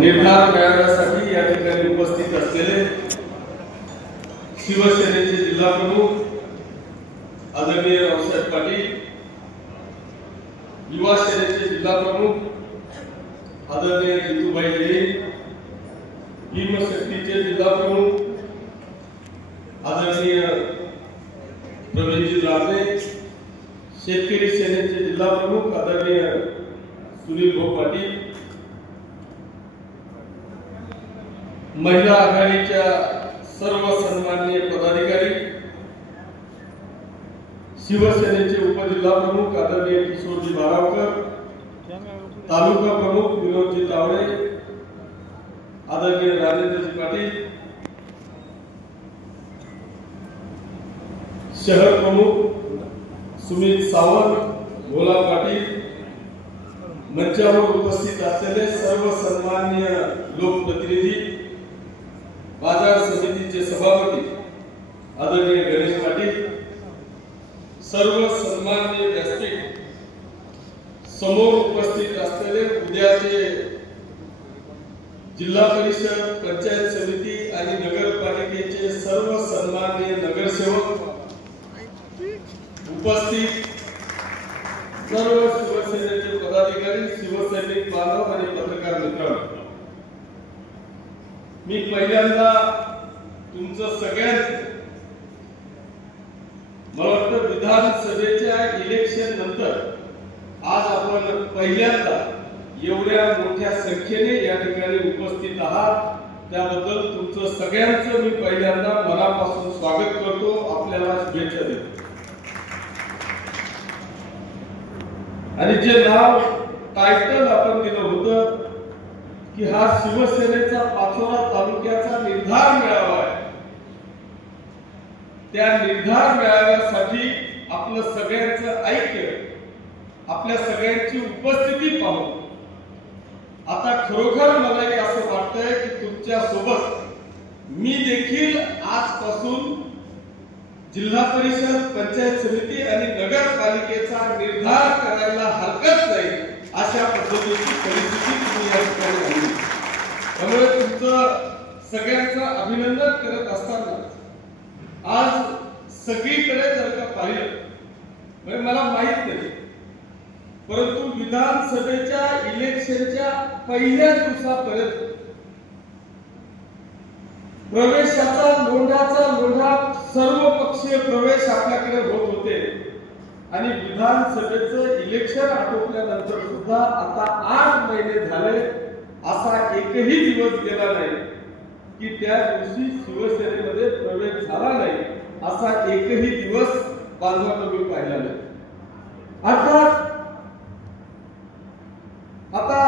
निर्धार मेळाव्यासाठी या ठिकाणी उपस्थित असलेले शिवसेनेचे जिल्हा प्रमुख आदरणीय रावसाहेब पाटील, युवा सेनेचे जिल्हा प्रमुख आदरणीय जितूभाई जैन, भीमशक्तीचे जिल्हा प्रमुख आदरणीय प्रवीणजी लांबे, शेतकरी सेनेचे जिल्हा प्रमुख आदरणीय सुनील भाऊ पाटील, महिला आघाडीच्या सर्व सन्माननीय पदाधिकारी, शिवसेनेचे उपजिल्हा प्रमुख आदरणीय किशोरजी बारावकर, तालुका प्रमुख विनोदजी तावडे, आदरणीय राजेंद्रजी पाटील, शहर प्रमुख सुमित सावंत, भोला पाटील, मंचावर उपस्थित असलेले सर्व सन्माननीय लोकप्रतिनिधी, बाजार समितीचे सभापती आदरणीय गणेश पाटील, सर्व सन्माननीय व्यासपीठ, समोर उपस्थित असलेले उद्याचे जिल्हा परिषद, पंचायत समिती आणि नगरपालिकेचे सर्व सन्माननीय नगरसेवक, उपस्थित सर्व शिवसेनेचे पदाधिकारी, शिवसैनिक बांधव आणि पत्रकार मित्रांनो, मी पहिल्यांदा तुमचं सगळ्यांचं मला वाटतं विधानसभेच्या इलेक्शन नंतर आज आपण पहिल्यांदा एवढ्या मोठ्या संख्येने या ठिकाणी उपस्थित आहात, त्याबद्दल तुमचं सगळ्यांचं मी पहिल्यांदा मनापासून स्वागत करतो, आपल्याला शुभेच्छा देतो। आणि जे नाव टायटल आपण दिलं होतं की हा शिवसेनेचा पाचोरा तालुक्याचा निर्धार मेळावा आहे, त्या निर्धार मेळाव्यासाठी आपलं सगळ्यांचं ऐक्य, आपल्या सगळ्यांची उपस्थिती पाहून आता खरोखर मला एक असं वाटतंय की तुमच्या सोबत मी देखील आजपासून जिल्हा परिषद, पंचायत समिती आणि नगरपालिकेचा निर्धार करायला हरकत नाही अशा पद्धतीची परिस्थिती तुम्ही या ठिकाणी आणली। त्यामुळे तुमचं सगळ्यांचं अभिनंदन करत असताना आज सगळीकडे जर का पाहिलं, मला माहित नाही, परंतु विधानसभेच्या इलेक्शनच्या पहिल्या दिवसापर्यंत प्रवेशाचा लोंढा सर्व पक्षीय प्रवेश आपल्याकडे होत होते आणि विधानसभेचं इलेक्शन आटोपल्यानंतर सुद्धा आता 8 महिने झाले असा एकही दिवस गेला नाही की त्या दिवशी शिवसेनेमध्ये प्रवेश झाला नाही असा एकही दिवस बांधवांना मी पाहिला नाही। अर्थात आता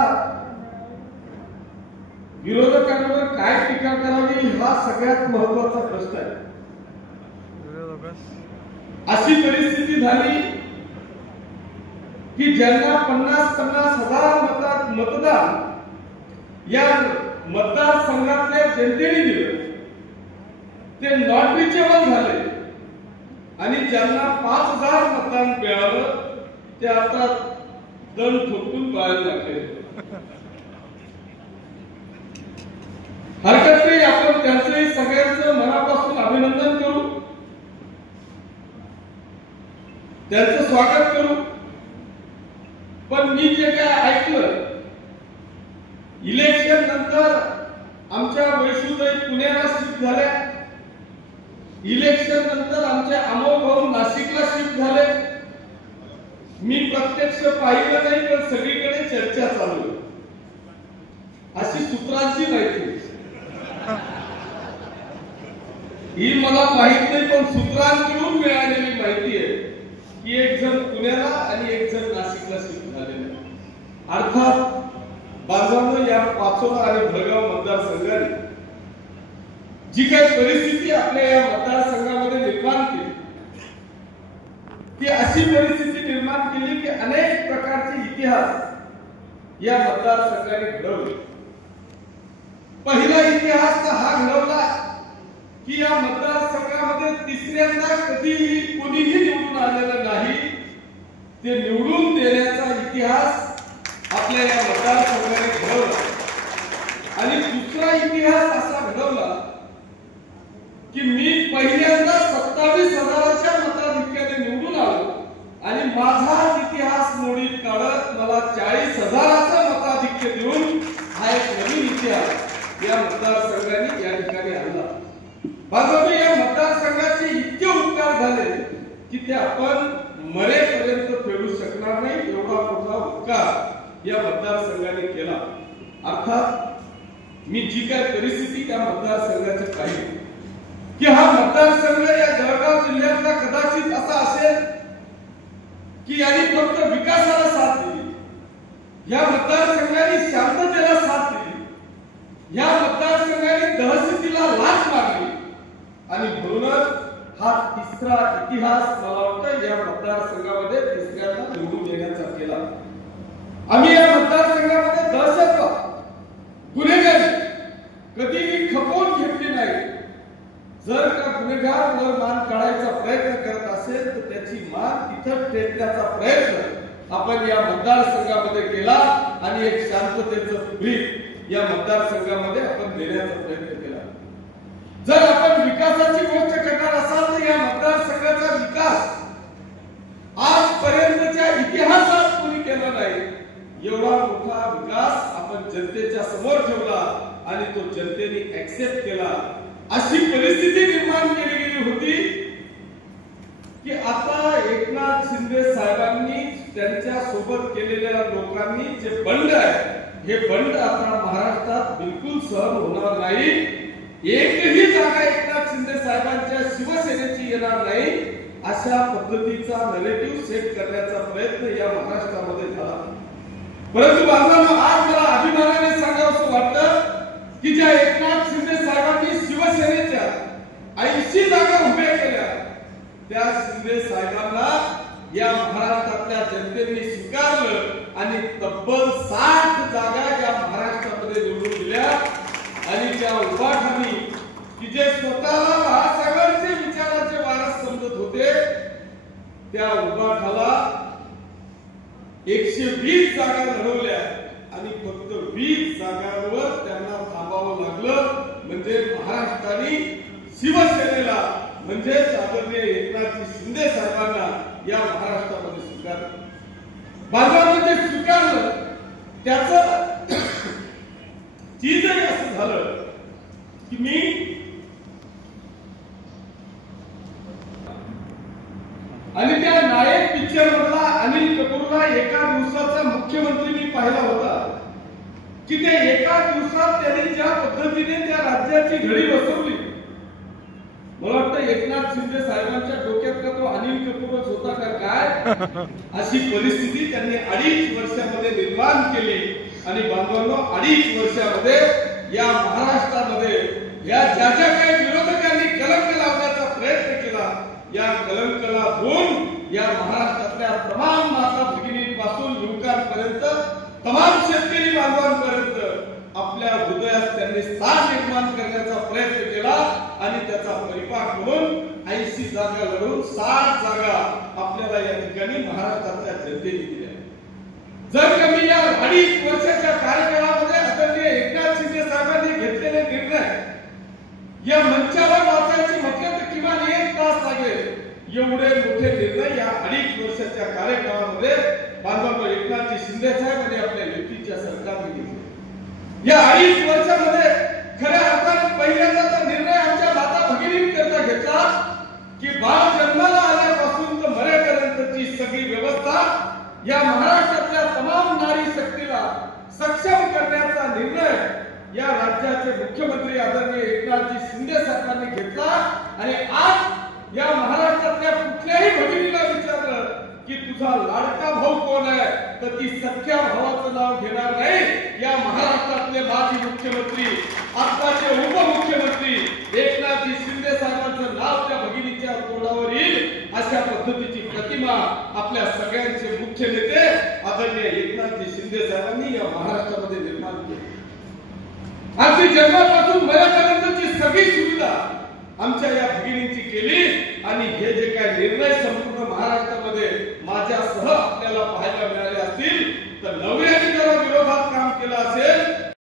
विरोधकांवर काय टीका करावी हा सगळ्यात महत्त्वाचा प्रश्न आहे। अशी परिस्थिती झाली की ज्यांना 50-50 हजार मतदान या मतदारसंघातल्या जनतेने दिलं ते नॉट रिचेबल झाले आणि ज्यांना 5000 मतदान मिळालं ते आता दम ठोकून बाहेर लागले। हरकत नाही, आपण त्यांचंही सगळ्यांचं मनापासून अभिनंदन करू, त्यांचं स्वागत करू। पण मी जे काय ऐकलं, इलेक्शन नंतर आमच्या वैशुताई पुण्याला शिफ्ट झाल्या, इलेक्शन नंतर आमच्या अमोल भाऊ नाशिकला शिफ्ट झाले, मी प्रत्यक्ष पाहिलं नाही पण सगळीकडे चर्चा चालू आहे, अशी सूत्रांची माहिती ही मला माहित नाही पण सूत्रांकडून मिळालेली माहिती आहे की एक जण पुण्याला आणि एक जण नाशिकला शिफ्ट झालेले। अर्थात बांधवांनो, या पाचोरा आणि भडगाव मतदारसंघाने जी काही परिस्थिती आपल्या या मतदारसंघामध्ये निर्माण केली ती अशी परिस्थिती निर्माण केली की अनेक प्रकारचे इतिहास या मतदारसंघाने घडवले। पहिला इतिहास हा घडवला की या मतदारसंघामध्ये तिसऱ्यांदा कधीही कोणीही निवडून आलेलं नाही, ते निवडून देण्याचा इतिहास आपल्या या मतदारसंघाने घडवला। विचार या मतदारसंघाने या ठिकाणी आणला. बांधवांनो, या मतदारसंघाचे इतके उपकार झाले की ते आपण मरेपर्यंत फेडू शकणार नाही, एवढा मोठा उपकार या मतदारसंघाने केला. अर्थात मी जी काय परिस्थिती त्या मतदारसंघाची पाहिली की हा मतदारसंघ या जळगाव जिल्ह्यातला कदाचित असा असेल की यांनी फक्त विकासाला साथ दिली, या मतदारसंघाने शांततेला साथ दिली, या मतदारसंघाने दहशतीला लाच मारली आणि म्हणूनच हा तिसरा इतिहास मला वाटतं या मतदारसंघामध्ये तिसऱ्यांदा निवडून येण्याचा केला. आम्ही या मतदारसंघामध्ये दहशतवाद, गुन्हेगारी कधीही खपवून घेतली नाही. जर का गुन्हेगार वर मान काढायचा प्रयत्न करत असेल तर त्याची मान तिथं टेकण्याचा प्रयत्न आपण या मतदारसंघामध्ये केला आणि एक शांततेचं ब्रीथ या मतदारसंघामध्ये आपण देण्याचा प्रयत्न केला. जर आपण विकासाची गोष्ट करणार असाल तर या मतदारसंघाचा विकास आजपर्यंतच्या इतिहासात कोणी केला नाही, एवढा मोठा विकास आपण जनतेच्या समोर ठेवला आणि तो जनतेने ऍक्सेप्ट केला. अशी परिस्थिती निर्माण केली गेली होती की आता एकनाथ शिंदे साहेबांनी त्यांच्या सोबत केलेल्या लोकांनी जे बंड आहे हे बंड आता महाराष्ट्रात बिलकुल सहन होणार नाही. एकही जागा एकनाथ शिंदे साहेबांच्या शिवसेनेची येणार नाही, अशा पद्धतीचा नरेटिव्ह सेट करण्याचा प्रयत्न या महाराष्ट्रामध्ये झाला. परंतु बांधवांनो, आज मला अभिमानाने सांगावंसं वाटतं की ज्या एकनाथ शिंदे साहेबांनी शिवसेनेच्या 80 जागा उभ्या केल्या, त्या शिंदे साहेबांना या महाराष्ट्रातल्या जनतेने स्वीकारलं आणि तब्बल 60 जागा या महाराष्ट्रामध्ये निवडून दिल्या. आणि त्या उभाठानी की जे स्वतःला महासागरचे विचाराचे वारस समजत होते, त्या उभाठाला 120 जागा लढवल्या आणि फक्त 20 जागांवर त्यांना थांबावं लागलं. म्हणजे महाराष्ट्राने शिवसेनेला म्हणजे आदरणीय एकनाथ शिंदे साहेबांना या महाराष्ट्रामध्ये स्वीकारलं. बांधवांनी ते स्वीकारलं, त्याचं चीजही असं झालं की मी आणि त्या नायक पिक्चर मधला अनिल कपूरला एका दिवसाचा मुख्यमंत्री मी पाहिला होता की ते एका दिवसात त्यांनी ज्या पद्धतीने त्या राज्याची घडी बसवली. मला वाटतं एकनाथ शिंदे साहेबांच्या डोक्यात का तो अनिल कपूरच होता का काय, अशी परिस्थिती त्यांनी 2.5 वर्षामध्ये निर्माण केली. आणि बांधवांनो, 2.5 वर्षामध्ये या महाराष्ट्रामध्ये या ज्या ज्या काही विरोधकांनी कलंक लावण्याचा प्रयत्न केला, या कलंकला धुवून या महाराष्ट्रातल्या तमाम माता भगिनींपासून युवकांपर्यंत, तमाम शेतकरी बांधवांपर्यंत आपल्या हृदयात त्यांनी स्थान निर्माण करण्याचा प्रयत्न केला आणि त्याचा परिपाक म्हणून 80 जागा लढवून 60 जागा आपल्याला या ठिकाणी महाराष्ट्रातल्या जनतेने दिल्या. जर कमी या 2.5 वर्षाच्या कार्यकाळामध्ये आदरणीय एकनाथ शिंदे साहेबांनी घेतलेले निर्णय या मंचावर वाचायचे म्हटले तर किमान 1 तास लागेल. एवढे मोठे निर्णय या 2.5 वर्षाच्या कार्यकाळामध्ये बांधवांनो एकनाथ शिंदे साहेब आणि आपल्या युतीच्या सरकारने घेतले. या 2.5 वर्षामध्ये खऱ्या अर्थाने पहिल्यांदा निर्णय आमच्या माता भगिनींकरता घेतला की बाळ जन्माला आल्यापासून तर मरेपर्यंतची सगळी व्यवस्था या महाराष्ट्रातल्या तमाम नारी शक्तीला सक्षम करण्याचा निर्णय या राज्याचे मुख्यमंत्री आदरणीय एकनाथजी शिंदे साहेबांनी घेतला. आणि आज या महाराष्ट्रातल्या कुठल्याही भगिनीला विचारलं की तुझा लाडका भाऊ कोण आहे तर ती सख्या भावाचं नाव घेणार नाही. या महाराष्ट्रातले माजी मुख्यमंत्री, आताचे उपमुख्यमंत्री एकनाथजी शिंदे साहेबांचं नाव त्या भगिनीच्या तोंडावर येईल अशा पद्धतीची प्रतिमा आपल्या सगळ्यांचे मुख्य नेते आदरणीय एकनाथजी शिंदे साहेबांनी या महाराष्ट्रामध्ये निर्माण केली. अगदी जन्मापासून मरेपर्यंतची सगळी सुविधा आमच्या या भगिनींची केली. आणि हे जे काय निर्णय संपूर्ण महाराष्ट्रामध्ये माझ्यासह आपल्याला पाहायला मिळाले असतील तर नवऱ्याने जर विरोधात काम केलं असेल